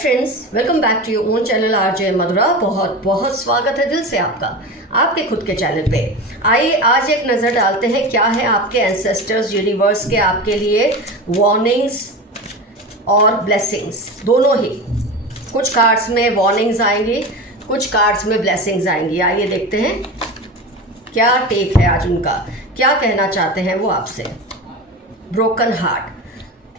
Friends, welcome back to your own channel RJ Madhura. बहुत बहुत स्वागत है दिल से आपका आपके खुद के चैनल पे। आइए आज एक नज़र डालते हैं क्या है आपके एंसेस्टर्स यूनिवर्स के आपके लिए वार्निंग्स और ब्लेसिंग्स दोनों ही। कुछ कार्ड्स में वार्निंग्स आएंगी, कुछ कार्ड्स में ब्लेसिंग्स आएंगी। आइए देखते हैं क्या टेक है आज उनका, क्या कहना चाहते हैं वो आपसे। ब्रोकन हार्ट,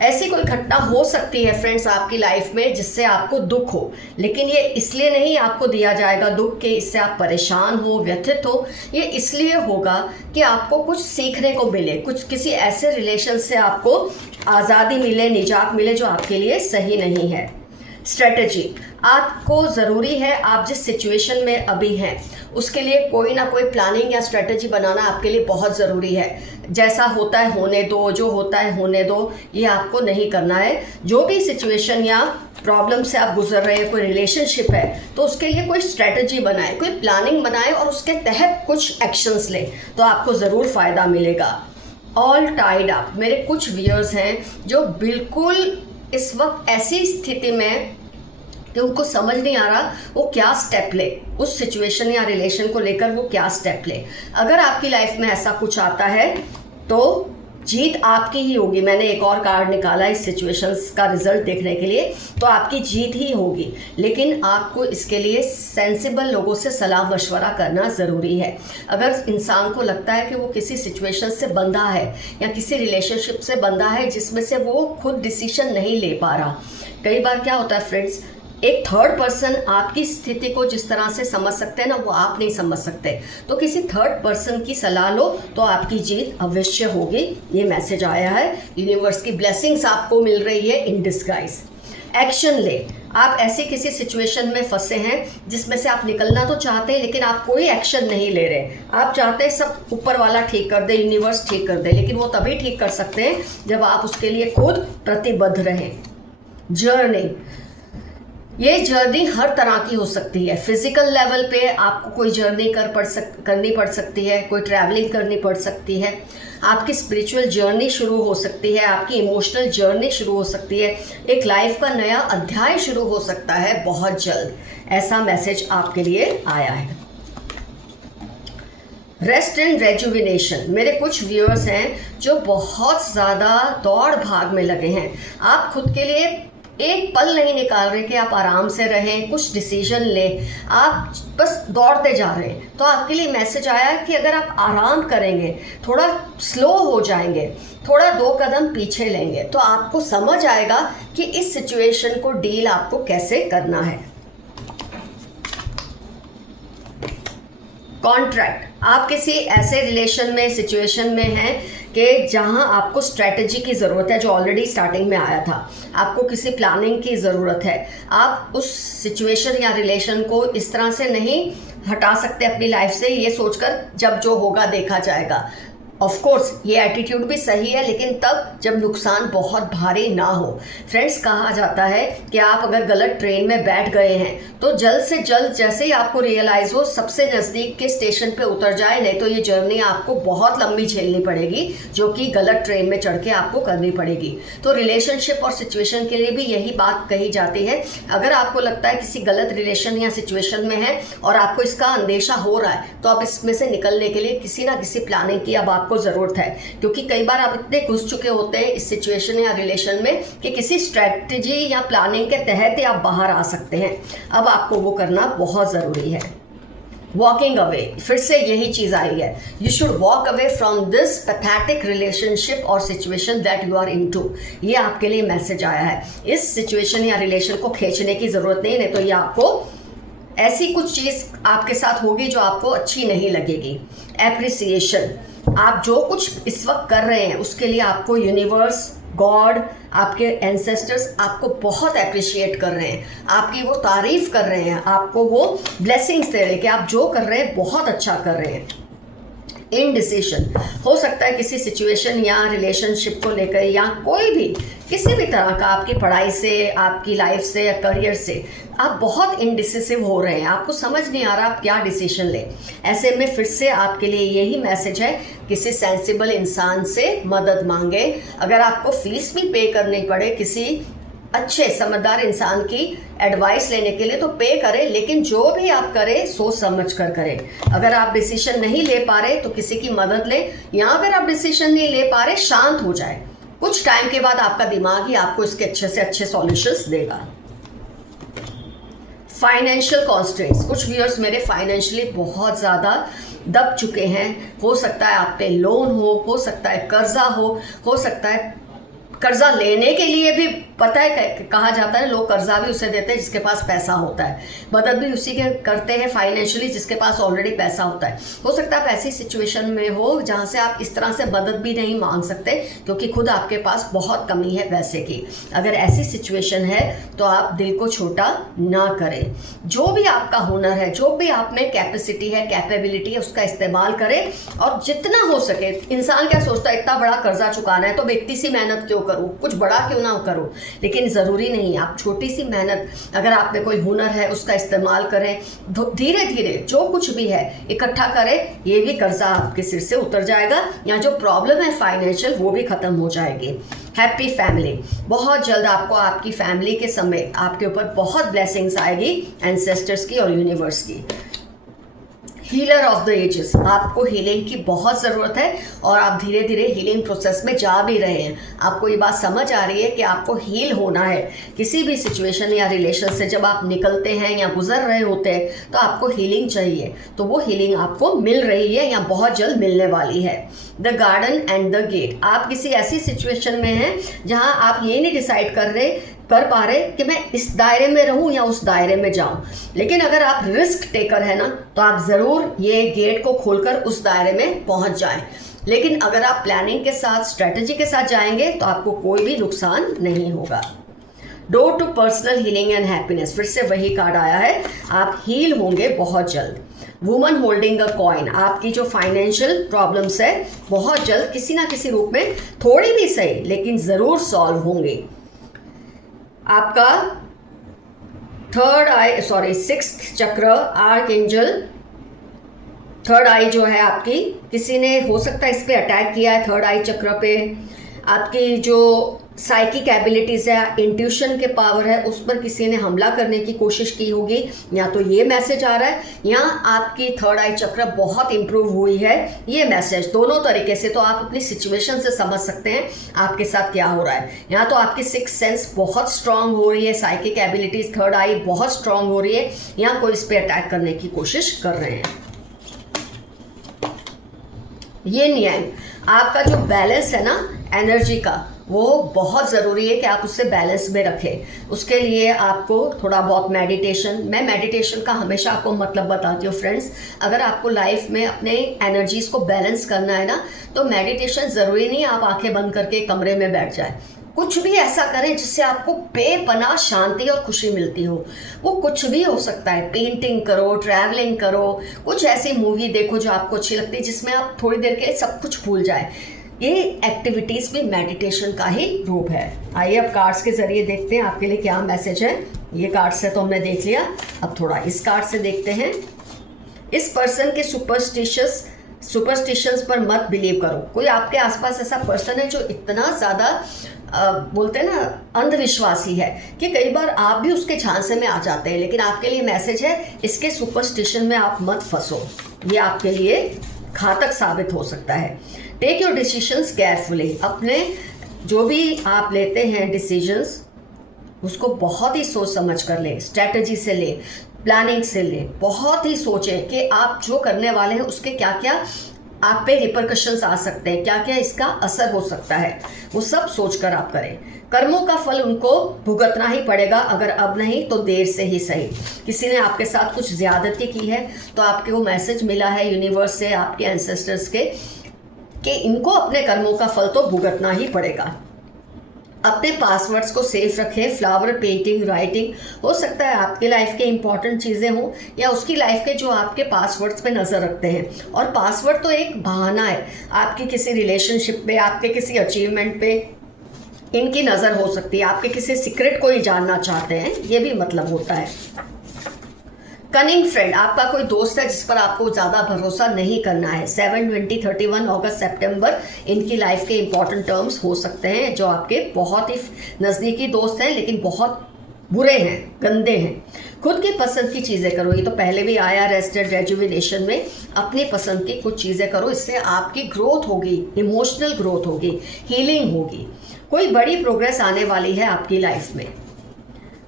ऐसी कोई घटना हो सकती है फ्रेंड्स आपकी लाइफ में जिससे आपको दुख हो, लेकिन ये इसलिए नहीं आपको दिया जाएगा दुख के इससे आप परेशान हो, व्यथित हो। ये इसलिए होगा कि आपको कुछ सीखने को मिले, कुछ किसी ऐसे रिलेशन से आपको आज़ादी मिले, निजात मिले जो आपके लिए सही नहीं है। स्ट्रेटजी, आपको ज़रूरी है आप जिस सिचुएशन में अभी हैं उसके लिए कोई ना कोई प्लानिंग या स्ट्रेटजी बनाना आपके लिए बहुत ज़रूरी है। जैसा होता है होने दो, जो होता है होने दो, ये आपको नहीं करना है। जो भी सिचुएशन या प्रॉब्लम से आप गुजर रहे हैं, कोई रिलेशनशिप है तो उसके लिए कोई स्ट्रेटजी बनाए, कोई प्लानिंग बनाए और उसके तहत कुछ एक्शंस लें तो आपको ज़रूर फ़ायदा मिलेगा। ऑल टाइड अप, मेरे कुछ व्यूअर्स हैं जो बिल्कुल इस वक्त ऐसी स्थिति में कि उनको समझ नहीं आ रहा वो क्या स्टेप ले, उस सिचुएशन या रिलेशन को लेकर वो क्या स्टेप ले। अगर आपकी लाइफ में ऐसा कुछ आता है तो जीत आपकी ही होगी। मैंने एक और कार्ड निकाला इस सिचुएशंस का रिजल्ट देखने के लिए, तो आपकी जीत ही होगी। लेकिन आपको इसके लिए सेंसिबल लोगों से सलाह मशवरा करना ज़रूरी है। अगर इंसान को लगता है कि वो किसी सिचुएशन से बंधा है या किसी रिलेशनशिप से बंधा है जिसमें से वो खुद डिसीजन नहीं ले पा रहा, कई बार क्या होता है फ्रेंड्स, एक थर्ड पर्सन आपकी स्थिति को जिस तरह से समझ सकते हैं ना वो आप नहीं समझ सकते, तो किसी थर्ड पर्सन की सलाह लो तो आपकी जीत अवश्य होगी। ये मैसेज आया है, यूनिवर्स की ब्लेसिंग्स आपको मिल रही है इन डिस्गाइज। एक्शन ले, आप ऐसी किसी सिचुएशन में फंसे हैं जिसमें से आप निकलना तो चाहते हैं लेकिन आप कोई एक्शन नहीं ले रहे। आप चाहते हैं सब ऊपर वाला ठीक कर दे, यूनिवर्स ठीक कर दे, लेकिन वो तभी ठीक कर सकते हैं जब आप उसके लिए खुद प्रतिबद्ध रहें। जर्नी, ये जर्नी हर तरह की हो सकती है। फिजिकल लेवल पे आपको कोई जर्नी करनी पड़ सकती है, कोई ट्रैवलिंग करनी पड़ सकती है, आपकी स्पिरिचुअल जर्नी शुरू हो सकती है, आपकी इमोशनल जर्नी शुरू हो सकती है, एक लाइफ का नया अध्याय शुरू हो सकता है बहुत जल्द। ऐसा मैसेज आपके लिए आया है। रेस्ट एंड रेजुविनेशन, मेरे कुछ व्यूअर्स हैं जो बहुत ज़्यादा दौड़ भाग में लगे हैं। आप खुद के लिए एक पल नहीं निकाल रहे कि आप आराम से रहें, कुछ डिसीजन लें, आप बस दौड़ते जा रहे हैं। तो आपके लिए मैसेज आया है कि अगर आप आराम करेंगे, थोड़ा स्लो हो जाएंगे, थोड़ा 2 कदम पीछे लेंगे तो आपको समझ आएगा कि इस सिचुएशन को डील आपको कैसे करना है। कॉन्ट्रैक्ट, आप किसी ऐसे रिलेशन में, सिचुएशन में हैं कि जहां आपको स्ट्रैटेजी की ज़रूरत है, जो ऑलरेडी स्टार्टिंग में आया था। आपको किसी प्लानिंग की ज़रूरत है। आप उस सिचुएशन या रिलेशन को इस तरह से नहीं हटा सकते अपनी लाइफ से ये सोचकर जब जो होगा देखा जाएगा। ऑफ कोर्स ये एटीट्यूड भी सही है, लेकिन तब जब नुकसान बहुत भारी ना हो। फ्रेंड्स, कहा जाता है कि आप अगर गलत ट्रेन में बैठ गए हैं तो जल्द से जल्द जैसे ही आपको रियलाइज़ हो सबसे नज़दीक के स्टेशन पे उतर जाए, नहीं तो ये जर्नी आपको बहुत लंबी झेलनी पड़ेगी जो कि गलत ट्रेन में चढ़ के आपको करनी पड़ेगी। तो रिलेशनशिप और सिचुएशन के लिए भी यही बात कही जाती है। अगर आपको लगता है किसी गलत रिलेशन या सिचुएशन में है और आपको इसका अंदेशा हो रहा है तो आप इसमें से निकलने के लिए किसी ना किसी प्लानिंग की अब आपको ज़रूरत है, क्योंकि कई बार आप इतने घुस चुके होते हैं इस सिचुएशन या रिलेशन में कि किसी स्ट्रेटजी या प्लानिंग के तहत ही आप बाहर आ सकते हैं। अब आपको वो करना बहुत ज़रूरी है। वॉकिंग अवे, फिर से यही चीज़ आई है, you should walk away from this pathetic relationship और situation that you are into. ये आपके लिए मैसेज आया है। इस सिचुएशन या रिलेशन को खींचने की ज़रूरत नहीं तो ये आपको ऐसी कुछ चीज़ आपके साथ होगी जो आपको अच्छी नहीं लगेगी। एप्रिसिएशन, आप जो कुछ इस वक्त कर रहे हैं उसके लिए आपको यूनिवर्स, गॉड, आपके एंसेस्टर्स आपको बहुत अप्रिशिएट कर रहे हैं, आपकी वो तारीफ कर रहे हैं, आपको वो ब्लेसिंग्स दे रहे हैं कि आप जो कर रहे हैं बहुत अच्छा कर रहे हैं। इनडिसीजन, हो सकता है किसी सिचुएशन या रिलेशनशिप को लेकर या कोई भी किसी भी तरह का, आपकी पढ़ाई से, आपकी लाइफ से या करियर से आप बहुत इनडिसिसिव हो रहे हैं, आपको समझ नहीं आ रहा आप क्या डिसीजन लें। ऐसे में फिर से आपके लिए यही मैसेज है, किसी सेंसिबल इंसान से मदद मांगे। अगर आपको फीस भी पे करनी पड़े किसी अच्छे समझदार इंसान की एडवाइस लेने के लिए तो पे करें, लेकिन जो भी आप करें सोच समझ कर करें। अगर आप डिसीजन नहीं ले पा रहे तो किसी की मदद लें, या अगर आप डिसीजन नहीं ले पा रहे शांत हो जाए। कुछ टाइम के बाद आपका दिमाग ही आपको इसके अच्छे से अच्छे सॉल्यूशंस देगा। फाइनेंशियल कॉन्स्ट्रेंट्स, कुछ व्यूअर्स मेरे फाइनेंशियली बहुत ज़्यादा दब चुके हैं। हो सकता है आप पे लोन हो सकता है कर्जा हो सकता है कर्जा लेने के लिए भी पता है कहा जाता है लोग कर्जा भी उसे देते हैं जिसके पास पैसा होता है, मदद भी उसी के करते हैं फाइनेंशियली जिसके पास ऑलरेडी पैसा होता है। हो सकता है आप ऐसी सिचुएशन में हो जहां से आप इस तरह से मदद भी नहीं मांग सकते क्योंकि खुद आपके पास बहुत कमी है पैसे की। अगर ऐसी सिचुएशन है तो आप दिल को छोटा ना करें। जो भी आपका हुनर है, जो भी आप में कैपेसिटी है, कैपेबिलिटी है, उसका इस्तेमाल करें। और जितना हो सके, इंसान क्या सोचता है इतना बड़ा कर्जा चुकाना है तो मैं इतनी सी मेहनत क्यों करूं, कुछ बड़ा क्यों ना करूं, लेकिन ज़रूरी नहीं। आप छोटी सी मेहनत, अगर आप में कोई हुनर है उसका इस्तेमाल करें, धीरे धीरे जो कुछ भी है इकट्ठा करें, ये भी कर्जा आपके सिर से उतर जाएगा, या जो प्रॉब्लम है फाइनेंशियल वो भी ख़त्म हो जाएगी। हैप्पी फैमिली, बहुत जल्द आपको आपकी फैमिली के समय आपके ऊपर बहुत ब्लेसिंग्स आएगी एंसेस्टर्स की और यूनिवर्स की। हीलर ऑफ द एजेस, आपको हीलिंग की बहुत ज़रूरत है और आप धीरे धीरे हीलिंग प्रोसेस में जा भी रहे हैं। आपको ये बात समझ आ रही है कि आपको हील होना है। किसी भी सिचुएशन या रिलेशन से जब आप निकलते हैं या गुजर रहे होते हैं तो आपको हीलिंग चाहिए, तो वो हीलिंग आपको मिल रही है या बहुत जल्द मिलने वाली है। The garden and the gate, आप किसी ऐसी सिचुएशन में हैं जहां आप ये नहीं डिसाइड कर पा रहे कि मैं इस दायरे में रहूं या उस दायरे में जाऊं, लेकिन अगर आप रिस्क टेकर है ना तो आप ज़रूर ये गेट को खोलकर उस दायरे में पहुंच जाएं। लेकिन अगर आप प्लानिंग के साथ, स्ट्रेटजी के साथ जाएंगे तो आपको कोई भी नुकसान नहीं होगा। Door to personal healing and happiness, फिर से वही कार्ड आया है, आप हील होंगे बहुत जल्द। वुमन होल्डिंग अ कॉइन, आपकी जो फाइनेंशियल प्रॉब्लम्स है बहुत जल्द किसी ना किसी रूप में, थोड़ी भी सही लेकिन ज़रूर सॉल्व होंगे। आपका सिक्स्थ चक्र, आर्क एंजल, थर्ड आई जो है आपकी, किसी ने हो सकता है इस पर अटैक किया है थर्ड आई चक्र पे। आपकी जो साइकिक एबिलिटीज़ है, इंट्यूशन के पावर है, उस पर किसी ने हमला करने की कोशिश की होगी, या तो ये मैसेज आ रहा है या आपकी थर्ड आई चक्र बहुत इंप्रूव हुई है, ये मैसेज। दोनों तरीके से तो आप अपनी सिचुएशन से समझ सकते हैं आपके साथ क्या हो रहा है। या तो आपकी सिक्स सेंस बहुत स्ट्रांग हो रही है, साइकिक एबिलिटीज़, थर्ड आई बहुत स्ट्रांग हो रही है, या कोई इस पर अटैक करने की कोशिश कर रहे हैं। ये न्याय, आपका जो बैलेंस है ना एनर्जी का, वो बहुत ज़रूरी है कि आप उससे बैलेंस में रखें। उसके लिए आपको थोड़ा बहुत मेडिटेशन, मैं मेडिटेशन का हमेशा आपको मतलब बताती हूँ फ्रेंड्स। अगर आपको लाइफ में अपने एनर्जीज़ को बैलेंस करना है ना तो मेडिटेशन ज़रूरी नहीं आप आंखें बंद करके कमरे में बैठ जाए। कुछ भी ऐसा करें जिससे आपको बेपनाह शांति और खुशी मिलती हो। वो कुछ भी हो सकता है, पेंटिंग करो, ट्रैवलिंग करो, कुछ ऐसी मूवी देखो जो आपको अच्छी लगती है जिसमें आप थोड़ी देर के लिए सब कुछ भूल जाए। ये एक्टिविटीज़ भी मेडिटेशन का ही रूप है। आइए अब कार्ड्स के ज़रिए देखते हैं आपके लिए क्या मैसेज है। ये कार्ड से तो हमने देख लिया, अब थोड़ा इस कार्ड से देखते हैं। इस पर्सन के सुपरस्टिशंस पर मत बिलीव करो। कोई आपके आसपास ऐसा पर्सन है जो इतना ज़्यादा बोलते हैं ना अंधविश्वासी है कि कई बार आप भी उसके झांसे में आ जाते हैं, लेकिन आपके लिए मैसेज है इसके सुपरस्टिशन में आप मत फंसो, ये आपके लिए घातक साबित हो सकता है। टेक योर डिसीजंस केयरफुली, अपने जो भी आप लेते हैं डिसीजंस उसको बहुत ही सोच समझ कर लें, स्ट्रैटेजी से लें, प्लानिंग से लें। बहुत ही सोचें कि आप जो करने वाले हैं उसके क्या क्या आप पे रिपरकशंस आ सकते हैं, क्या क्या इसका असर हो सकता है, वो सब सोचकर आप करें। कर्मों का फल उनको भुगतना ही पड़ेगा, अगर अब नहीं तो देर से ही सही। किसी ने आपके साथ कुछ ज़्यादती की है तो आपको वो मैसेज मिला है यूनिवर्स से, आपके एंसेस्टर्स के, कि इनको अपने कर्मों का फल तो भुगतना ही पड़ेगा। अपने पासवर्ड्स को सेफ रखें। फ्लावर पेंटिंग, राइटिंग, हो सकता है आपके लाइफ के इंपॉर्टेंट चीज़ें हों या उसकी लाइफ के जो आपके पासवर्ड्स पे नज़र रखते हैं। और पासवर्ड तो एक बहाना है, आपकी किसी रिलेशनशिप पे, आपके किसी अचीवमेंट पे इनकी नज़र हो सकती है, आपके किसी सीक्रेट को ही जानना चाहते हैं, ये भी मतलब होता है। कनिंग फ्रेंड, आपका कोई दोस्त है जिस पर आपको ज़्यादा भरोसा नहीं करना है। 7, 20, 31 अगस्त, सितंबर इनकी लाइफ के इंपॉर्टेंट टर्म्स हो सकते हैं, जो आपके बहुत ही नज़दीकी दोस्त हैं लेकिन बहुत बुरे हैं, गंदे हैं। खुद की पसंद की चीज़ें करो, ये तो पहले भी आया रेस्टेड रेजुविनेशन में। अपनी पसंद की कुछ चीज़ें करो, इससे आपकी ग्रोथ होगी, इमोशनल ग्रोथ होगी, हीलिंग होगी। कोई बड़ी प्रोग्रेस आने वाली है आपकी लाइफ में।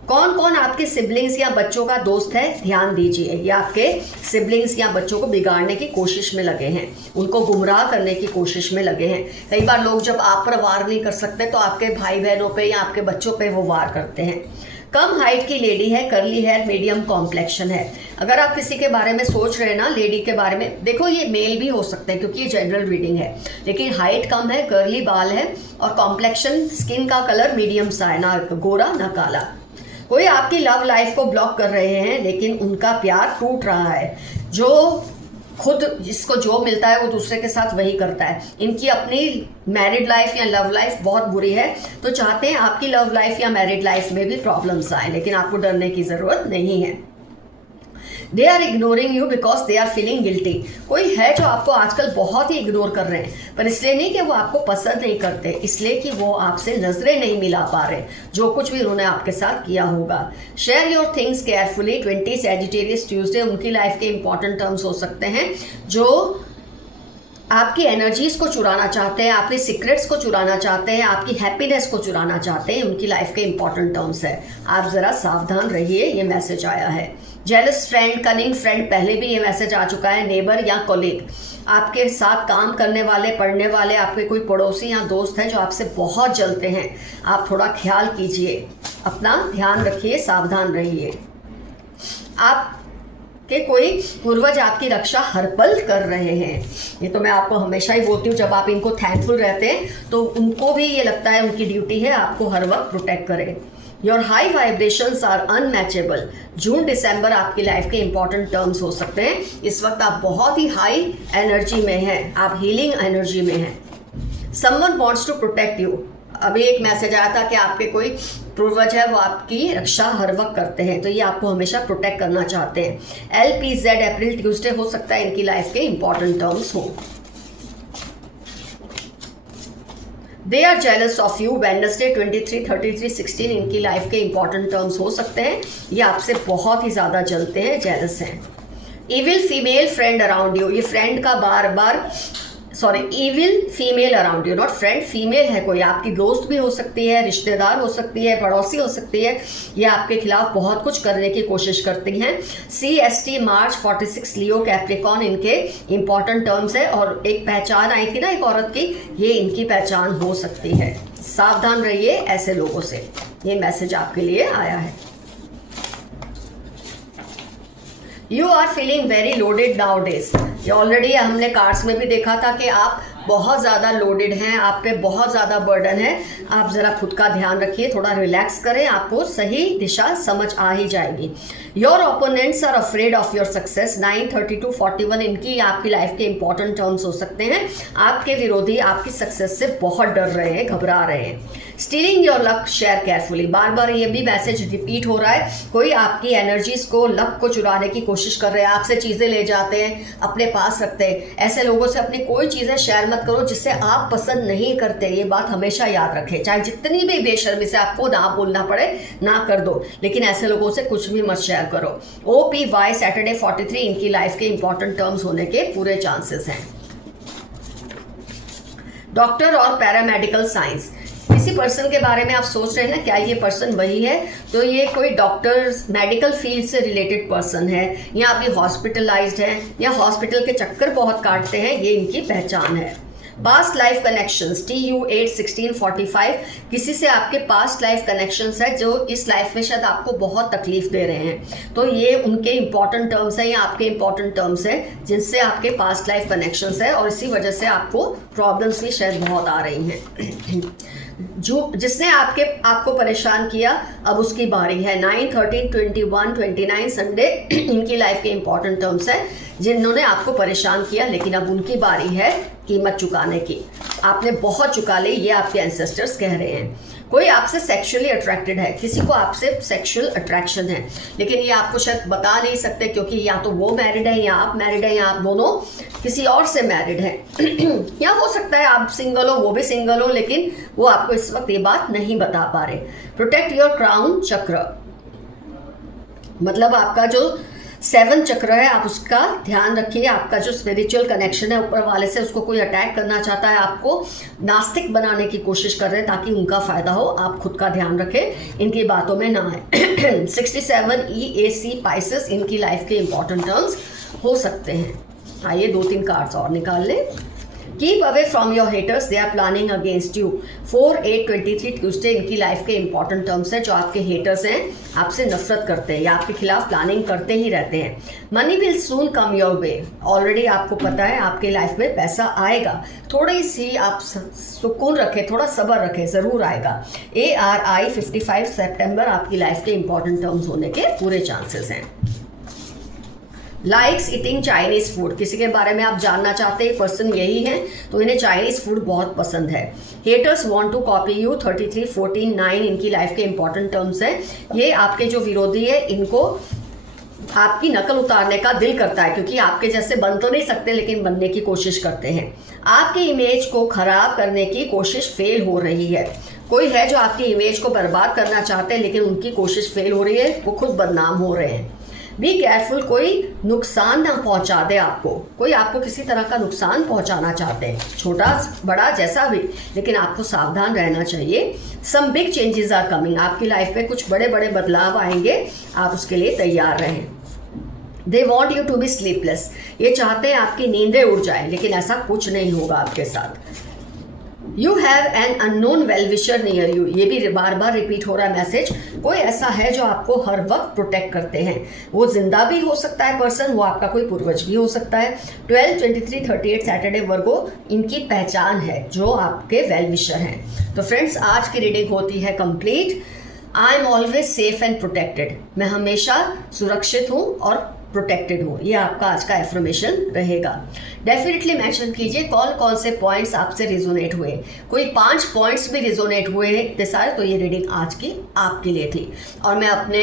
कौन कौन आपके सिबलिंग्स या बच्चों का दोस्त है, ध्यान दीजिए। ये आपके सिबलिंग्स या बच्चों को बिगाड़ने की कोशिश में लगे हैं, उनको गुमराह करने की कोशिश में लगे हैं। कई बार लोग जब आप पर वार नहीं कर सकते तो आपके भाई बहनों पे या आपके बच्चों पे वो वार करते हैं। कम हाइट की लेडी है, करली हेयर, मीडियम कॉम्प्लेक्शन है। अगर आप किसी के बारे में सोच रहे हैं ना, लेडी के बारे में, देखो ये मेल भी हो सकते हैं क्योंकि ये जनरल रीडिंग है, लेकिन हाइट कम है, कर्ली बाल है और कॉम्प्लेक्शन, स्किन का कलर मीडियम सा है, ना गोरा ना काला। कोई आपकी लव लाइफ को ब्लॉक कर रहे हैं लेकिन उनका प्यार टूट रहा है। जो खुद जिसको जो मिलता है वो दूसरे के साथ वही करता है। इनकी अपनी मैरिड लाइफ या लव लाइफ बहुत बुरी है, तो चाहते हैं आपकी लव लाइफ या मैरिड लाइफ में भी प्रॉब्लम्स आए, लेकिन आपको डरने की ज़रूरत नहीं है। They are ignoring you because they are feeling guilty. कोई है जो आपको आजकल बहुत ही इग्नोर कर रहे हैं, पर इसलिए नहीं कि वो आपको पसंद नहीं करते, इसलिए कि वो आपसे नजरें नहीं मिला पा रहे, जो कुछ भी उन्होंने आपके साथ किया होगा। Share your things carefully. 20 Sagittarius Tuesday उनकी लाइफ के इंपॉर्टेंट टर्म्स हो सकते हैं जो आपकी एनर्जीज को चुराना चाहते हैं, आपके सीक्रेट्स को चुराना चाहते हैं, आपकी हैप्पीनेस को चुराना चाहते हैं। उनकी लाइफ के इंपॉर्टेंट टर्म्स है, आप ज़रा सावधान रहिए। ये मैसेज आया है। जेलस फ्रेंड, कनिंग फ्रेंड, पहले भी ये मैसेज आ चुका है। नेबर या कोलीग, आपके साथ काम करने वाले, पढ़ने वाले, आपके कोई पड़ोसी या दोस्त हैं जो आपसे बहुत जलते हैं। आप थोड़ा ख्याल कीजिए, अपना ध्यान रखिए, सावधान रहिए। आप कि कोई पूर्वज आपकी रक्षा हर पल कर रहे हैं। ये तो मैं आपको हमेशा ही बोलती हूँ, जब आप इनको थैंकफुल रहते हैं तो उनको भी ये लगता है उनकी ड्यूटी है आपको हर वक्त प्रोटेक्ट करें। Your high vibrations are unmatchable. जून दिसंबर आपकी लाइफ के इंपॉर्टेंट टर्म्स हो सकते हैं। इस वक्त आप बहुत ही हाई एनर्जी में हैं, आप हीलिंग एनर्जी में हैं। Someone wants to protect you. अभी एक मैसेज आया था कि आपके कोई पूर्वज है वो आपकी रक्षा हर वक्त करते हैं, तो ये आपको हमेशा प्रोटेक्ट करना चाहते हैं। LPZ अप्रैल ट्यूसडे हो सकता है इनकी लाइफ के इंपॉर्टेंट टर्म्स हो। They are jealous of you. Wednesday 23, 33, 16 इनकी लाइफ के इंपॉर्टेंट टर्म्स हो सकते हैं। ये आपसे बहुत ही ज़्यादा जलते हैं, जेलस हैं। Evil female friend around you. ये फ्रेंड का evil female around you, not friend, female है कोई, आपकी दोस्त भी हो सकती है, रिश्तेदार हो सकती है, पड़ोसी हो सकती है। ये आपके खिलाफ बहुत कुछ करने की कोशिश करती हैं। CST मार्च 46 लियो कैप्रिकॉन इनके इंपॉर्टेंट टर्म्स है। और एक पहचान आई थी ना एक औरत की, ये इनकी पहचान हो सकती है। सावधान रहिए ऐसे लोगों से। ये मैसेज आपके लिए आया है। You are feeling very loaded nowadays. ये ऑलरेडी हमने कार्ड्स में भी देखा था कि आप बहुत ज़्यादा लोडेड हैं, आप पे बहुत ज़्यादा बर्डन है। आप ज़रा खुद का ध्यान रखिए, थोड़ा रिलैक्स करें, आपको सही दिशा समझ आ ही जाएगी। Your opponents are afraid of your success. 9, 32, 41 इनकी आपकी लाइफ के इंपॉर्टेंट टर्म्स हो सकते हैं। आपके विरोधी आपकी सक्सेस से बहुत डर रहे हैं, घबरा रहे हैं। Stealing your luck, share carefully. बार बार ये भी मैसेज रिपीट हो रहा है। कोई आपकी एनर्जीज को, लक को चुराने की कोशिश कर रहे हैं, आपसे चीज़ें ले जाते हैं, अपने पास रखते हैं। ऐसे लोगों से अपनी कोई चीज़ें शेयर मत करो जिससे आप पसंद नहीं करते। ये बात हमेशा याद रखें, चाहे जितनी भी बेशर्मी से आपको ना बोलना पड़े, ना कर दो, लेकिन ऐसे लोगों से कुछ भी मत शेयर करो। OPY सैटरडे 43 इनकी लाइफ के इंपॉर्टेंट टर्म्स होने के पूरे चांसेस हैं। डॉक्टर और पैरामेडिकल साइंस, किसी पर्सन के बारे में आप सोच रहे हैं ना, क्या ये पर्सन वही है? तो ये कोई डॉक्टर्स, मेडिकल फील्ड से रिलेटेड पर्सन है, या अभी हॉस्पिटलाइज्ड है, या हॉस्पिटल के चक्कर बहुत काटते हैं, ये इनकी पहचान है। पास्ट लाइफ कनेक्शंस, TU 8, 16, 45 किसी से आपके पास्ट लाइफ कनेक्शंस है जो इस लाइफ में शायद आपको बहुत तकलीफ दे रहे हैं, तो ये उनके इंपॉर्टेंट टर्म्स हैं या आपके इंपॉर्टेंट टर्म्स हैं जिनसे आपके पास्ट लाइफ कनेक्शंस है, और इसी वजह से आपको प्रॉब्लम्स भी शायद बहुत आ रही हैं। जो जिसने आपको परेशान किया, अब उसकी बारी है। 9, 13, 21, 29 संडे इनकी लाइफ के इंपॉर्टेंट टर्म्स है जिन्होंने आपको परेशान किया, लेकिन अब उनकी बारी है कीमत चुकाने की। आपने बहुत चुका ले, ये आपके एंसेस्टर्स कह रहे हैं। कोई आपसे सेक्सुअली अट्रैक्टेड है, किसी को आपसे सेक्सुअल अट्रैक्शन है, लेकिन ये आपको शायद बता नहीं सकते क्योंकि या तो वो मैरिड है या आप मैरिड है या आप दोनों किसी और से मैरिड है या हो सकता है आप सिंगल हो वो भी सिंगल हो, लेकिन वो आपको इस वक्त ये बात नहीं बता पा रहे। प्रोटेक्ट योर क्राउन चक्र, मतलब आपका जो 7 चक्र है आप उसका ध्यान रखिए। आपका जो स्पिरिचुअल कनेक्शन है ऊपर वाले से, उसको कोई अटैक करना चाहता है, आपको नास्तिक बनाने की कोशिश कर रहे हैं ताकि उनका फ़ायदा हो। आप खुद का ध्यान रखें, इनकी बातों में ना आए 67 EAC पाइसेस, इनकी लाइफ के इंपॉर्टेंट टर्म्स हो सकते हैं। आइए 2-3 कार्ड्स और निकाल लें। Keep away from your haters, they are planning against you. 4/8/23 Tuesday इनकी लाइफ के इंपॉर्टेंट टर्म्स हैं। जो आपके हेटर्स हैं, आपसे नफरत करते हैं या आपके खिलाफ प्लानिंग करते ही रहते हैं। Money will soon come your way, already आपको पता है आपके लाइफ में पैसा आएगा, थोड़ी सी आप सुकून रखें, थोड़ा सब्र रखें, ज़रूर आएगा। ARI 55 सितंबर आपकी लाइफ के इंपॉर्टेंट टर्म्स होने के पूरे चांसेस हैं। लाइक्स ईटिंग चाइनीज़ फूड, किसी के बारे में आप जानना चाहते हैं पर्सन यही है तो इन्हें चाइनीज़ फूड बहुत पसंद है। Haters want to copy you, 33 14 9 इनकी लाइफ के इंपॉर्टेंट टर्म्स हैं। ये आपके जो विरोधी है इनको आपकी नकल उतारने का दिल करता है क्योंकि आपके जैसे बन तो नहीं सकते लेकिन बनने की कोशिश करते हैं। आपकी इमेज को खराब करने की कोशिश फेल हो रही है। कोई है जो आपकी इमेज को बर्बाद करना चाहते हैं लेकिन उनकी कोशिश फेल हो रही है, वो खुद बदनाम हो रहे हैं। बी केयरफुल, कोई नुकसान ना पहुंचा दे आपको, कोई आपको किसी तरह का नुकसान पहुंचाना चाहते हैं, छोटा बड़ा जैसा भी, लेकिन आपको सावधान रहना चाहिए। Some big changes are coming, आपकी लाइफ में कुछ बड़े बड़े बदलाव आएंगे, आप उसके लिए तैयार रहें। They want you to be sleepless, ये चाहते हैं आपकी नींदें उड़ जाए, लेकिन ऐसा कुछ नहीं होगा आपके साथ। You have an unknown well wisher near you, ये भी बार बार रिपीट हो रहा है मैसेज। कोई ऐसा है जो आपको हर वक्त प्रोटेक्ट करते हैं, वो जिंदा भी हो सकता है पर्सन, वो आपका कोई पूर्वज भी हो सकता है। 12 23 38 सैटरडे वर्गो इनकी पहचान है जो आपके वेल विशर हैं। तो फ्रेंड्स, आज की रीडिंग होती है complete. I am always safe and protected, मैं हमेशा सुरक्षित हूँ और प्रोटेक्टेड हो, ये आपका आज का एफर्मेशन रहेगा। डेफिनेटली मेंशन कीजिए कौन कौन से पॉइंट्स आपसे रिजोनेट हुए। कोई 5 पॉइंट्स भी रिजोनेट हुए इतने सारे, तो ये रीडिंग आज की आपके लिए थी। और मैं अपने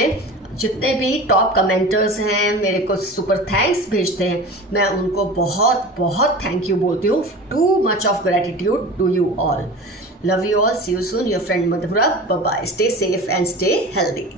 जितने भी टॉप कमेंटर्स हैं, मेरे को सुपर थैंक्स भेजते हैं, मैं उनको बहुत बहुत थैंक यू बोलती हूँ। Too much of gratitude to you all. Love you all, see you soon, your friend Madhura, bye bye, stay safe and stay healthy.